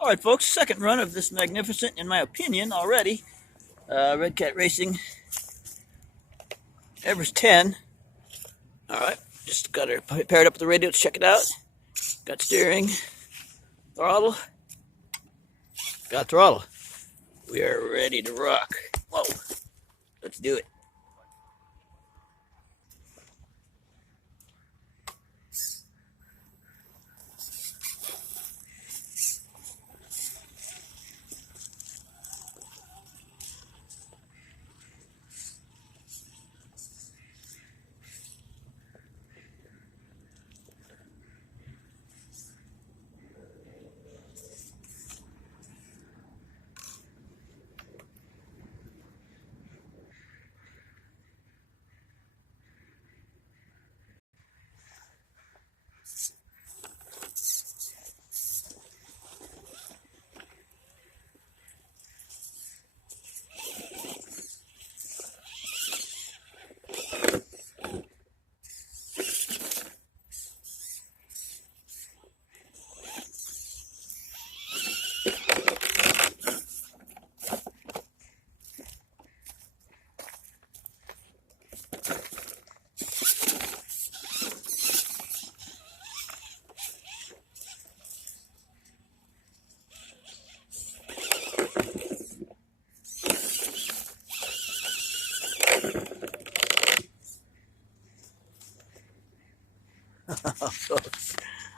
All right, folks, second run of this magnificent, in my opinion, already, Redcat Racing Everest 10. All right, just got her paired up with the radio. Let's check it out. Got steering, throttle, got throttle. We are ready to rock. Whoa, let's do it.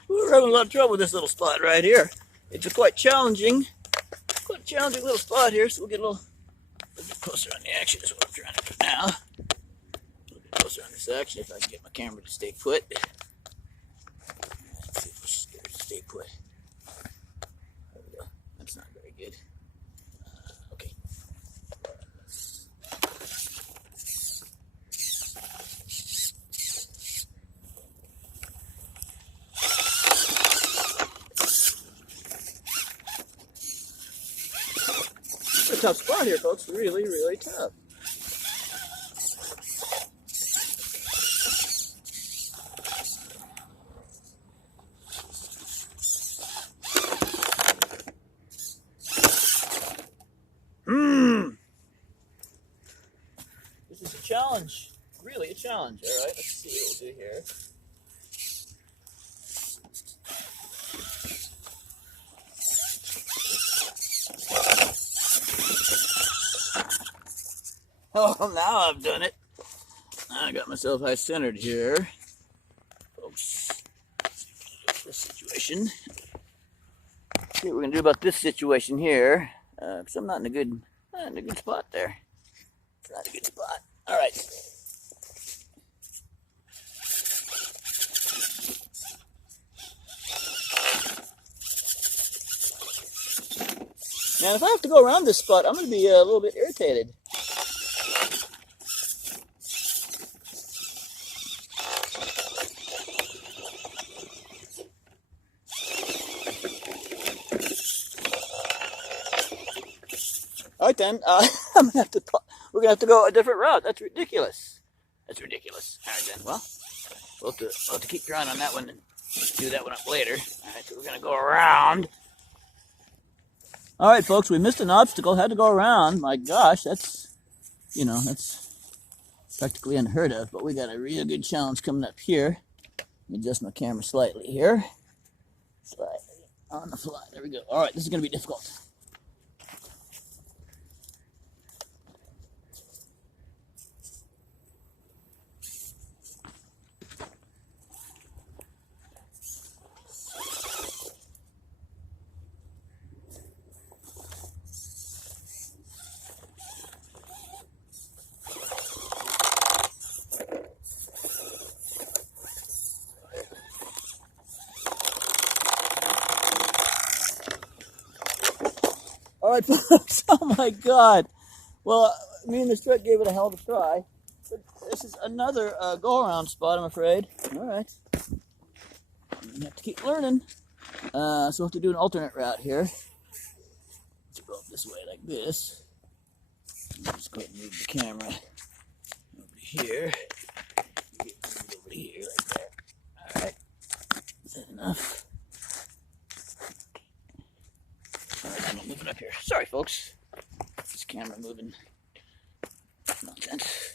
We're having a lot of trouble with this little spot right here. It's a quite challenging little spot here, so we'll get a little bit closer on the action is what I'm trying to do now. A little bit closer on this action if I can get my camera to stay put. Let's see if it's scared to stay put. There we go. That's not very good. Okay. It's a tough spot here, folks. Really, really tough. This is a challenge. Really a challenge. All right, let's see what we'll do here. Oh, now I've done it. I got myself high-centered here. Folks, this situation. See what we're gonna do about this situation here. Because I'm not in a good spot there. It's not a good spot. All right. Now, if I have to go around this spot, I'm gonna be a little bit irritated. All right, then. We're gonna have to go a different route. That's ridiculous. That's ridiculous. All right, then. Well, we'll have to keep trying on that one and do that one up later. All right, so we're gonna go around. All right, folks. We missed an obstacle. Had to go around. My gosh, that's practically unheard of. But we got a real good challenge coming up here. Let me adjust my camera slightly here. Slightly on the fly. There we go. All right, this is gonna be difficult. All right, folks. Oh my God. Well, me and Miss Truck gave it a hell of a try, but this is another go-around spot, I'm afraid. All right. You have to keep learning. So we'll have to do an alternate route here. Let's go up this way like this. Just go ahead and move the camera over here. Over here like that. All right. Is that enough? I'll move it up here. Sorry, folks. This camera moving. Nonsense.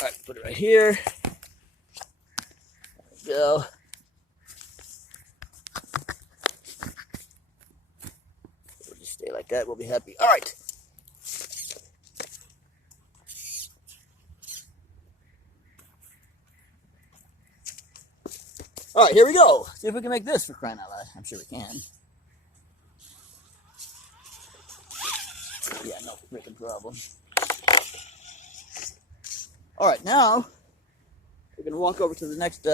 All right, put it right here. There we go. We'll just stay like that. We'll be happy. All right. All right, here we go. See if we can make this, for crying out loud. I'm sure we can. Yeah, no freaking problem. All right, now we're going to walk over to the next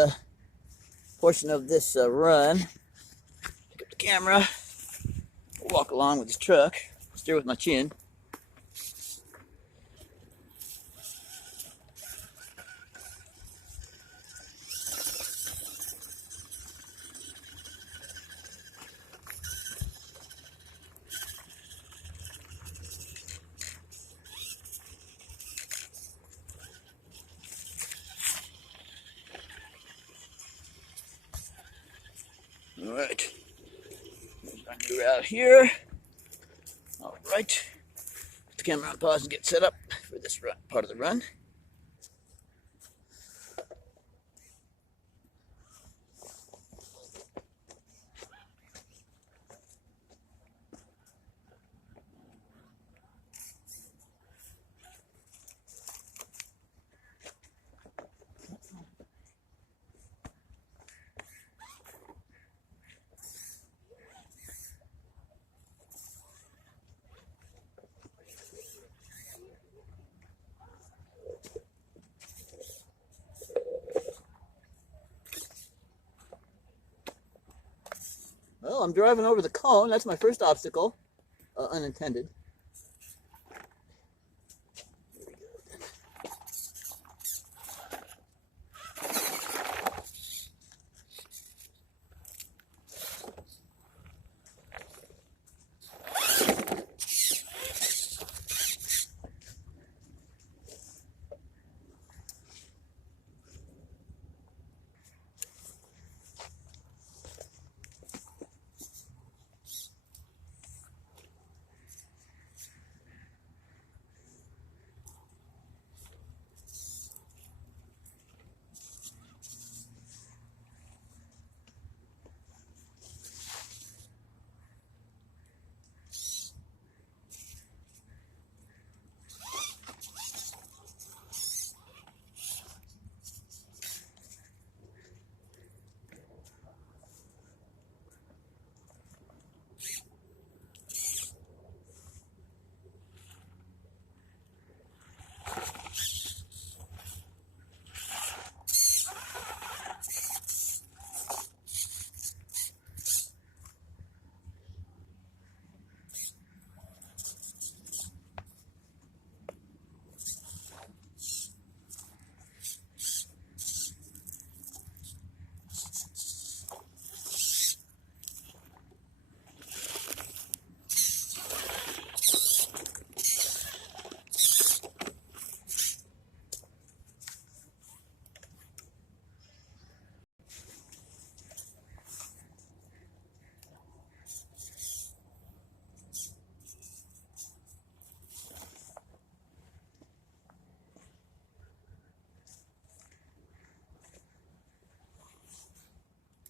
portion of this run. Pick up the camera. Walk along with this truck. Steer with my chin. All right, there's our new route here. All right, put the camera on pause and get set up for this run, part of the run. Well, I'm driving over the cone. That's my first obstacle, unintended.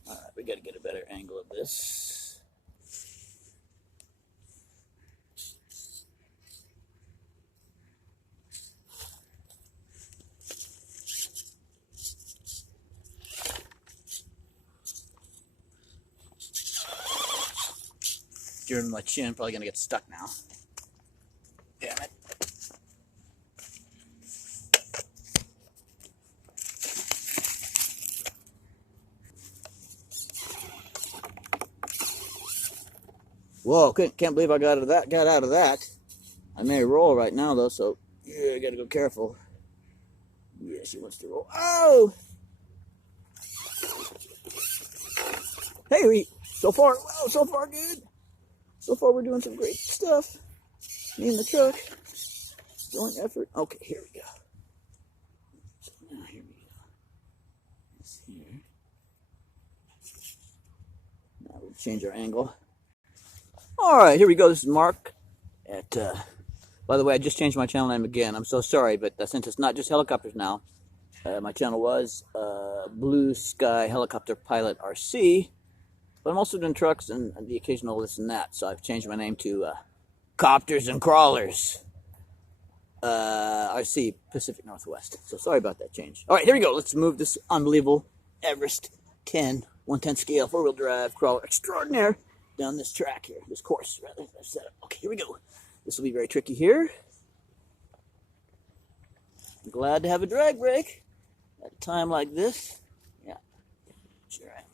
All right, we got to get a better angle of this. Steering my chin, probably gonna get stuck now. Damn it. Whoa, can't believe I got out of that. I may roll right now though, so yeah, I gotta go careful. Yeah, she wants to roll. Oh! Hey, so far, wow, so far good. So far we're doing some great stuff. Me and the truck. Joint effort. Okay, here we go. So now here we go. This here. Now we'll change our angle. All right, here we go. This is Mark at, by the way, I just changed my channel name again. I'm so sorry, but since it's not just helicopters now, my channel was Blue Sky Helicopter Pilot RC, but I'm also doing trucks and the occasional this and that, so I've changed my name to Copters and Crawlers RC Pacific Northwest. So sorry about that change. All right, here we go. Let's move this unbelievable Everest 10, 1/10 scale, 4-wheel drive crawler extraordinaire down this track here, this course rather. Okay, here we go. This will be very tricky here. I'm glad to have a drag brake at a time like this. Yeah, sure I am.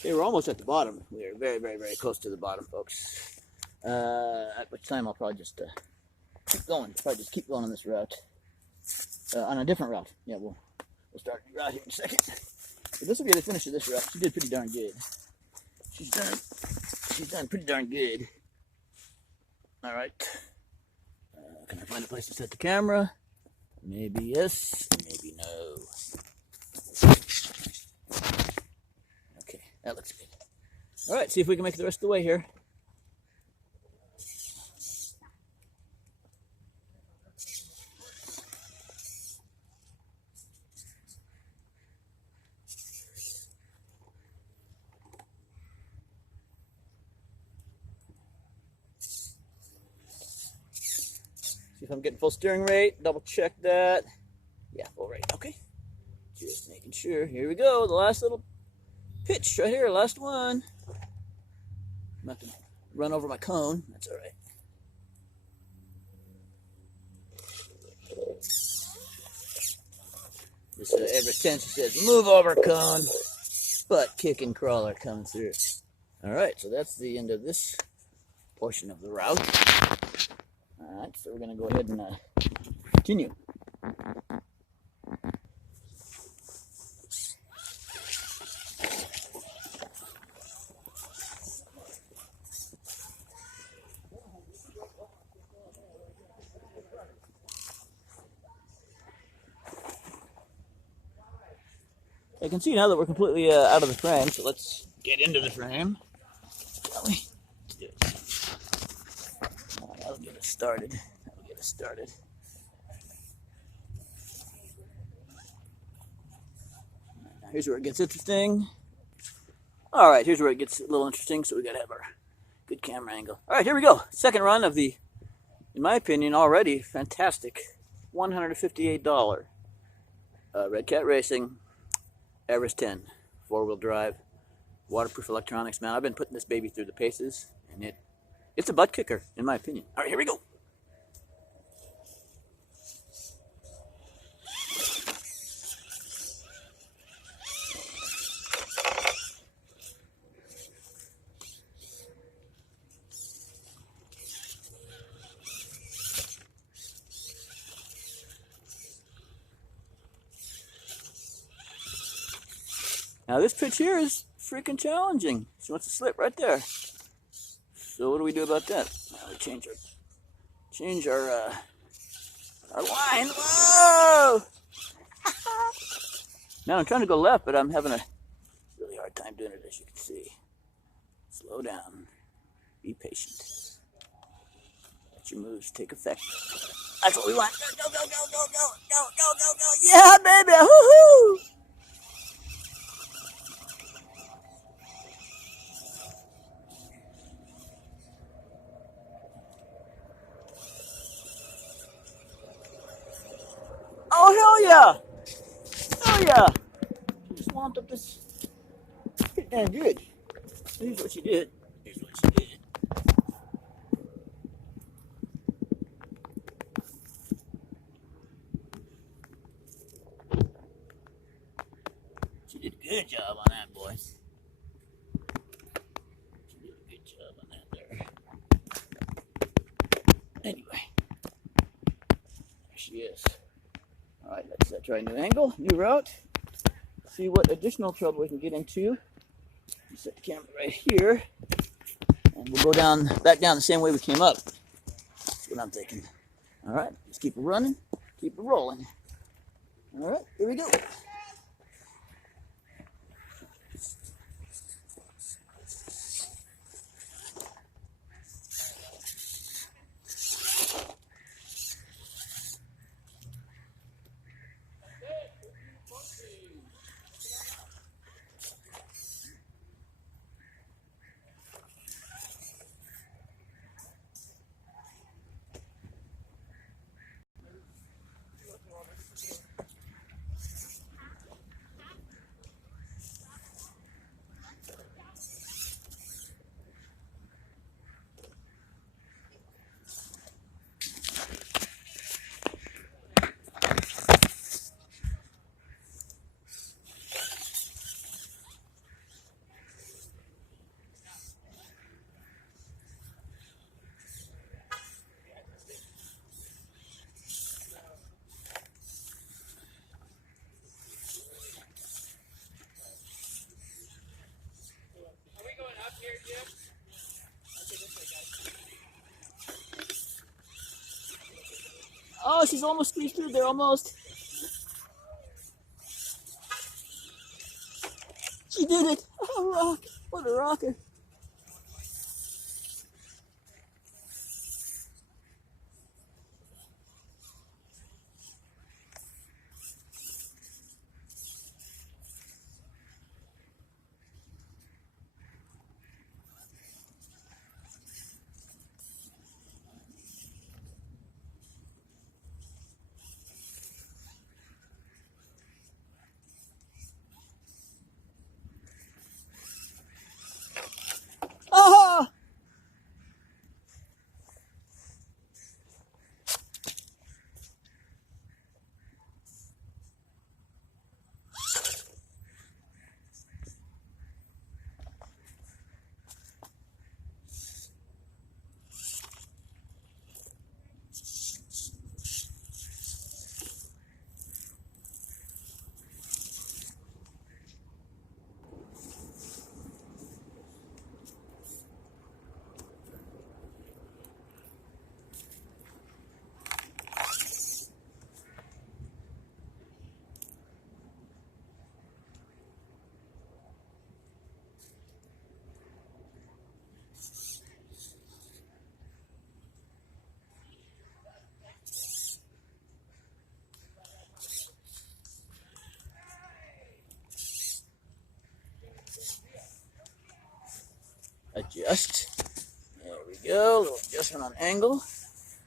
Okay, we're almost at the bottom. We're very, very, very close to the bottom, folks. At which time I'll probably just keep going. Probably just keep going on this route. On a different route. Yeah, we'll start a new route here in a second. But this will be the finish of this route. She did pretty darn good. She's done pretty darn good. All right. Can I find a place to set the camera? Maybe yes, maybe no. Okay, that looks good. All right, see if we can make it the rest of the way here. See if I'm getting full steering rate. Double check that. Yeah, full rate. Okay. Just making sure. Here we go. The last little pitch right here. Last one. I'm about to run over my cone. That's all right. This Everest 10, she says, move over, cone. Butt kicking crawler coming through. All right, so that's the end of this portion of the route. All right, so we're going to go ahead and continue. I can see now that we're completely out of the frame, so let's get into the frame, shall we? Let's do it. That'll get us started. Now here's where it gets interesting. All right, here's where it gets a little interesting, so we gotta have our good camera angle. All right, here we go. Second run of the, in my opinion, already fantastic $158 Redcat Racing Everest 10 4-wheel drive waterproof electronics. Man, I've been putting this baby through the paces, and it's a butt kicker, in my opinion. All right, here we go. Now this pitch here is freaking challenging. She wants to slip right there. So what do we do about that? Well, we change our line. Whoa! Now I'm trying to go left, but I'm having a really hard time doing it, as you can see. Slow down. Be patient. Let your moves take effect. That's what we want. Go, go, go, go, go, go, go, go, go, go. Yeah, baby. Woohoo! Oh, hell yeah! Hell yeah! She just wound up this pretty damn good. Here's what she did. She did a good job on that, boy. She did a good job on that there. Anyway. There she is. Alright, let's try a new angle, new route. See what additional trouble we can get into. Set the camera right here. And we'll go back down the same way we came up. That's what I'm thinking. All right, just keep it running, keep it rolling. All right, here we go. Oh, she's almost squeezed through there, almost. She did it. Oh, rock. What a rocker. Ah! Adjust. There we go. A little adjustment on angle.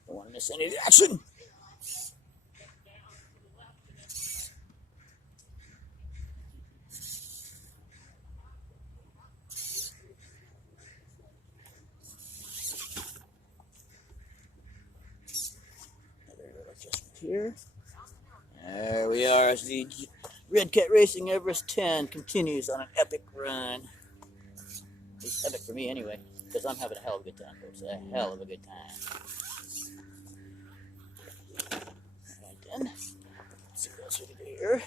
Don't want to miss any action. Another little adjustment here. There we are as the Redcat Racing Everest 10 continues on an epic run. It's epic for me anyway, because I'm having a hell of a good time, folks. A hell of a good time. Alright then, let's see what else we can do here.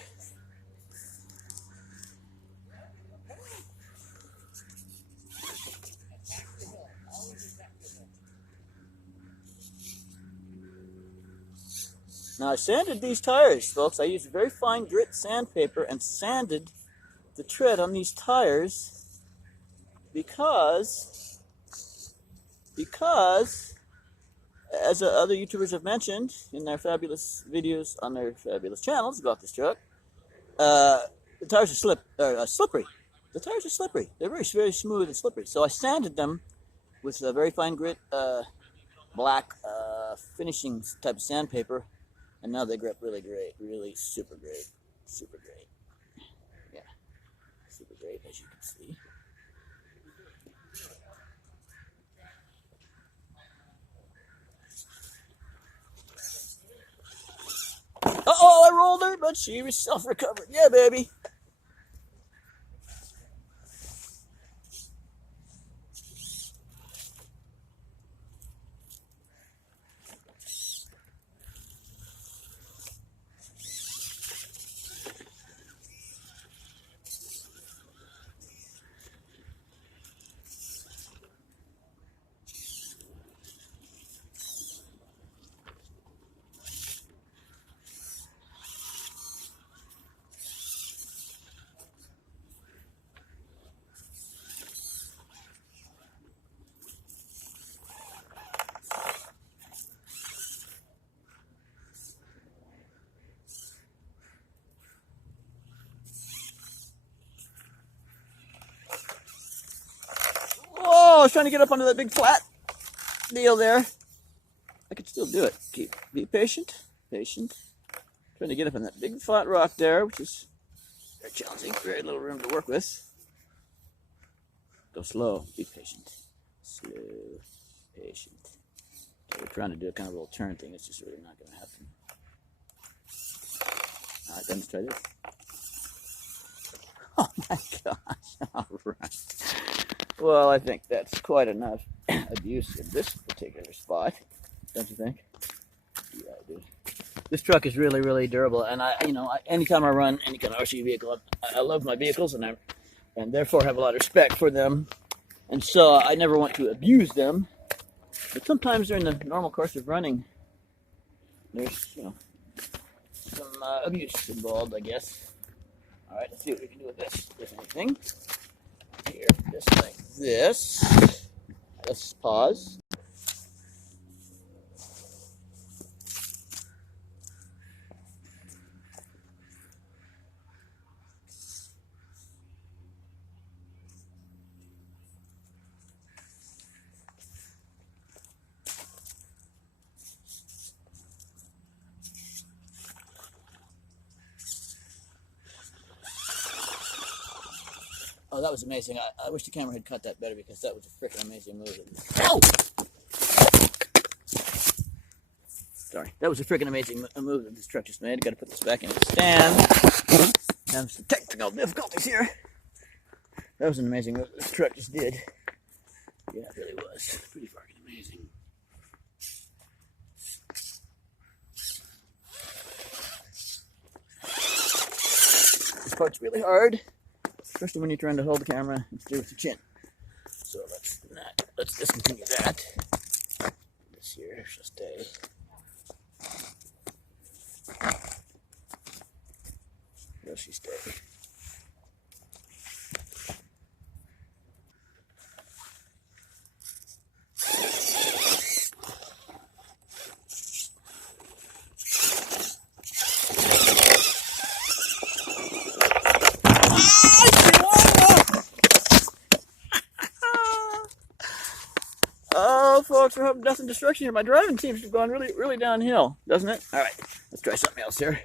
Now I sanded these tires, folks. I used very fine grit sandpaper and sanded the tread on these tires because as other YouTubers have mentioned in their fabulous videos on their fabulous channels about this truck, the tires are slippery. The tires are slippery. They're very, very smooth and slippery. So I sanded them with a very fine grit black finishing type of sandpaper, and now they grip really great, really super great, super great. Yeah, super great as you can see. Uh-oh, I rolled her, but she was self-recovered. Yeah, baby. was trying to get up onto that big flat deal there. I could still do it. Be patient. Trying to get up on that big flat rock there, which is very challenging. Very little room to work with. Go slow. Be patient. Slow. Patient. Okay, we're trying to do a kind of little turn thing. It's just really not going to happen. All right, then let's try this. Oh my gosh. All right. Well, I think that's quite enough abuse in this particular spot. Don't you think? Yeah, I do. This truck is really, really durable, and anytime I run any kind of RC vehicle, I love my vehicles, and therefore have a lot of respect for them, and so I never want to abuse them. But sometimes during the normal course of running, there's some abuse involved, I guess. All right, let's see what we can do with this. If anything, here, just like this. Let's pause. Oh, that was amazing. I wish the camera had cut that better because that was a freaking amazing move. Oh! Sorry. That was a freaking amazing move that this truck just made. Got to put this back in its stand. Have some technical difficulties here. That was an amazing move this truck just did. Yeah, it really was. Pretty fucking amazing. This part's really hard. Especially when you're trying to hold the camera and steer with your chin. So let's discontinue that. This here shall stay. Where she stay? Oh, folks, we're having death and destruction here. My driving seems to have gone really, really downhill, doesn't it? All right, let's try something else here.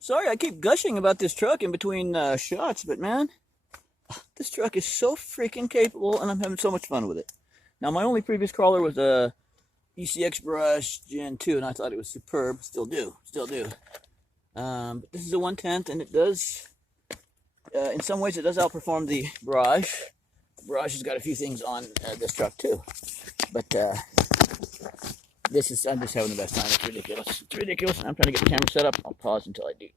Sorry, I keep gushing about this truck in between shots, but man, this truck is so freaking capable, and I'm having so much fun with it. Now, my only previous crawler was a ECX Brush Gen 2, and I thought it was superb. Still do. But this is a 1/10, and it does in some ways it does outperform the Barrage. The Barrage has got a few things on this truck too, but I'm just having the best time. It's ridiculous. It's ridiculous. I'm trying to get the camera set up. I'll pause until I do.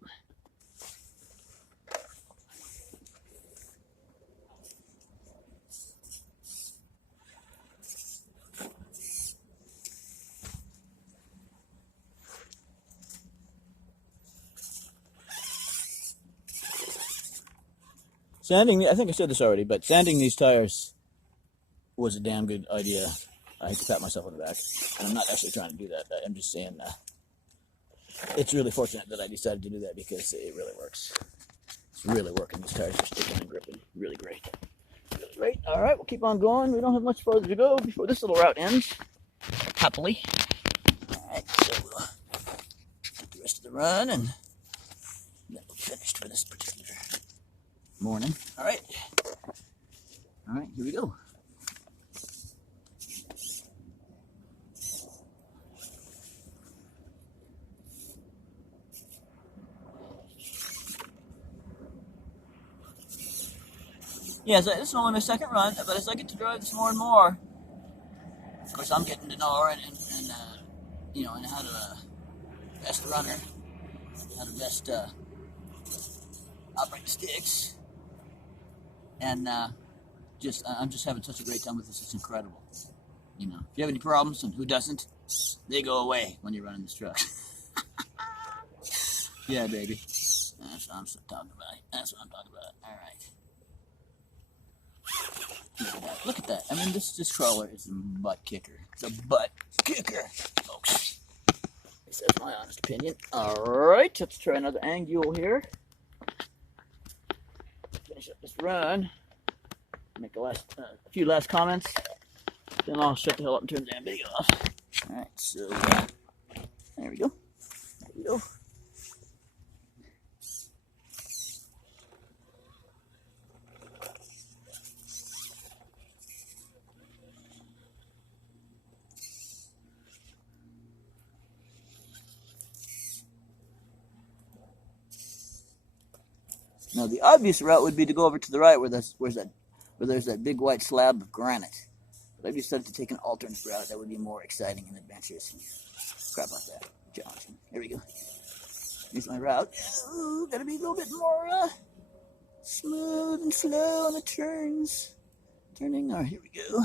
Sanding, I think I said this already, but sanding these tires was a damn good idea. I have to pat myself on the back. And I'm not actually trying to do that. I'm just saying it's really fortunate that I decided to do that because it really works. It's really working. These tires are sticking and gripping. Really great. Really great. All right, we'll keep on going. We don't have much further to go before this little route ends. Happily. All right, so we'll get the rest of the run and then we'll finish for this particular morning. All right, here we go. Yeah, so this is only my second run, but as I get to drive this more and more, of course, I'm getting to know her and you know, and how to best runner, how to best operate the sticks. And I'm just having such a great time with this. It's incredible. You know, if you have any problems, and who doesn't, they go away when you're running this truck. Yeah, baby. That's what I'm talking about. That's what I'm talking about. All right. Look at that. I mean, this crawler is a butt kicker. It's a butt kicker, folks. This is my honest opinion. All right, let's try another angle here. Finish up this run, make a few last comments, then I'll shut the hell up and turn the damn video off. All right, so there we go. There we go. Now the obvious route would be to go over to the right where there's that big white slab of granite. But I've decided to take an alternate route that would be more exciting and adventurous and crap like that. Challenging. Here we go. Here's my route. Ooh, gotta be a little bit more smooth and slow on the turns. Turning. All right, here we go.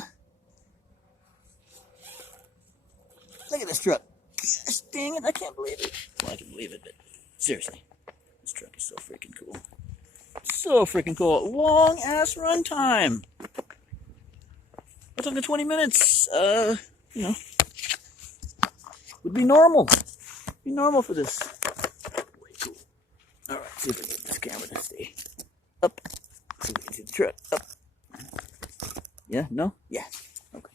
Look at this truck. Gosh dang it, I can't believe it. Well, I can believe it, but seriously, this truck is so freaking cool. So freaking cool. Long ass run time. We're talking 20 minutes. You know, would be normal. Be normal for this. Way cool. All right, see if we can get this camera to stay up. See if we can see the truck up. Yeah. No. Yeah. Okay.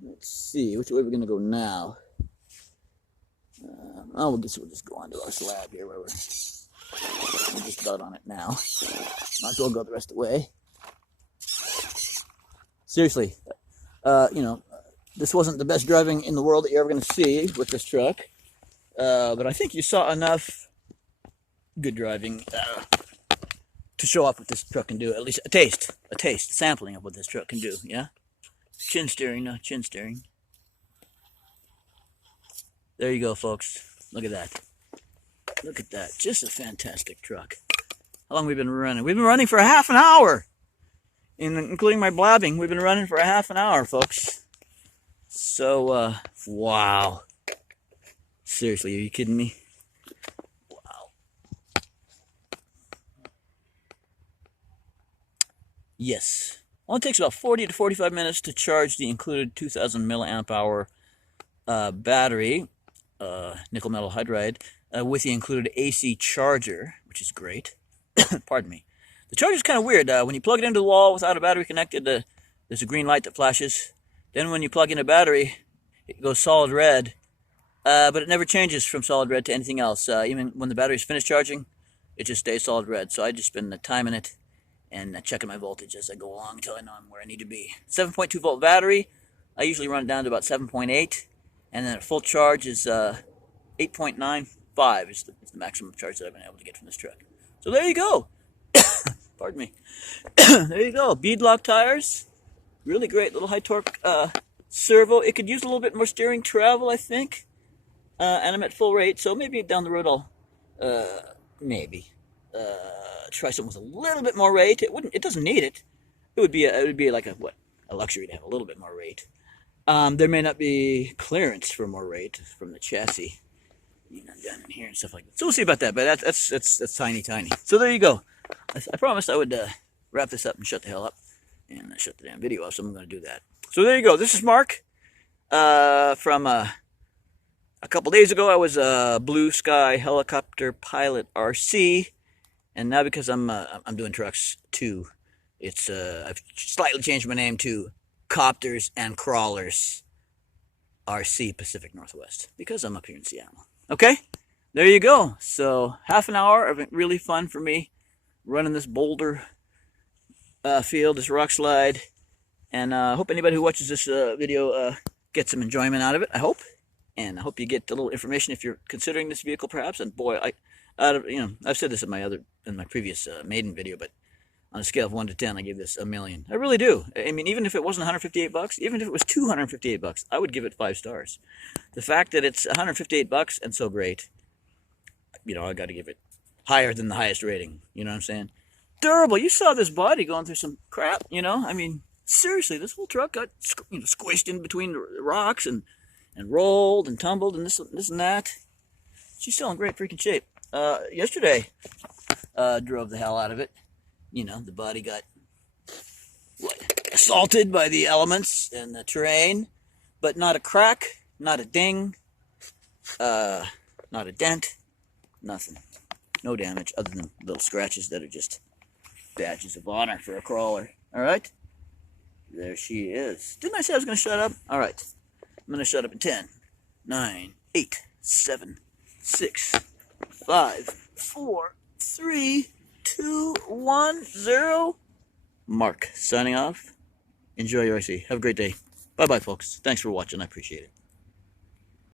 Let's see. Which way are we gonna go now? We'll just go onto our slab here where we're just about on it now. Might as well go the rest of the way. Seriously, you know, this wasn't the best driving in the world that you're ever going to see with this truck. But I think you saw enough good driving to show off what this truck can do. At least a taste, sampling of what this truck can do, yeah? Chin steering, no, chin steering. There you go, folks. Look at that. Look at that. Just a fantastic truck. How long have we been running? We've been running for half an hour. Including my blabbing. We've been running for half an hour, folks. So, wow. Seriously, are you kidding me? Wow. Yes. Only takes about 40 to 45 minutes to charge the included 2,000 milliamp hour battery, nickel metal hydride, with the included AC charger, which is great. Pardon me. The charger is kind of weird. When you plug it into the wall without a battery connected, there's a green light that flashes. Then when you plug in a battery, it goes solid red. But it never changes from solid red to anything else. Even when the battery's finished charging, it just stays solid red. So I just been timing it and checking my voltage as I go along until I know I'm where I need to be. 7.2 volt battery. I usually run it down to about 7.8. And then a full charge is 8.95 is the maximum charge that I've been able to get from this truck. So there you go. Pardon me. There you go. Beadlock tires. Really great little high torque servo. It could use a little bit more steering travel, I think. And I'm at full rate, so maybe down the road I'll maybe try something with a little bit more rate. It doesn't need it. It would be like a luxury to have a little bit more rate. There may not be clearance for more rate from the chassis, down in here and stuff like that. So we'll see about that. But that's tiny. So there you go. I promised I would wrap this up and shut the hell up and shut the damn video off. So I'm going to do that. So there you go. This is Mark from a couple days ago. I was a Blue Sky helicopter pilot RC, and now because I'm doing trucks too, it's I've slightly changed my name to Copters and Crawlers RC Pacific Northwest because I'm up here in Seattle. Okay, there you go. So half an hour of really fun for me running this boulder field, this rock slide, and I hope anybody who watches this video gets some enjoyment out of it. I hope, and I hope you get a little information if you're considering this vehicle, perhaps. And boy, I've said this in my previous maiden video, but on a scale of 1 to 10, I give this a million. I really do. I mean, even if it wasn't $158, even if it was $258, I would give it 5 stars. The fact that it's $158 and so great, I got to give it higher than the highest rating. You know what I'm saying? Durable. You saw this body going through some crap. I mean, seriously, this whole truck got squished in between the rocks and rolled and tumbled and this and that. She's still in great freaking shape. Yesterday, drove the hell out of it. The body got assaulted by the elements and the terrain, but not a crack, not a ding, not a dent, nothing. No damage other than little scratches that are just badges of honor for a crawler. All right? There she is. Didn't I say I was going to shut up? All right. I'm going to shut up in 10, 9, 8, 7, 6, 5, 4, 3, 2, 1, 0. Mark signing off. Enjoy your RC. Have a great day. Bye-bye, folks. Thanks for watching. I appreciate it.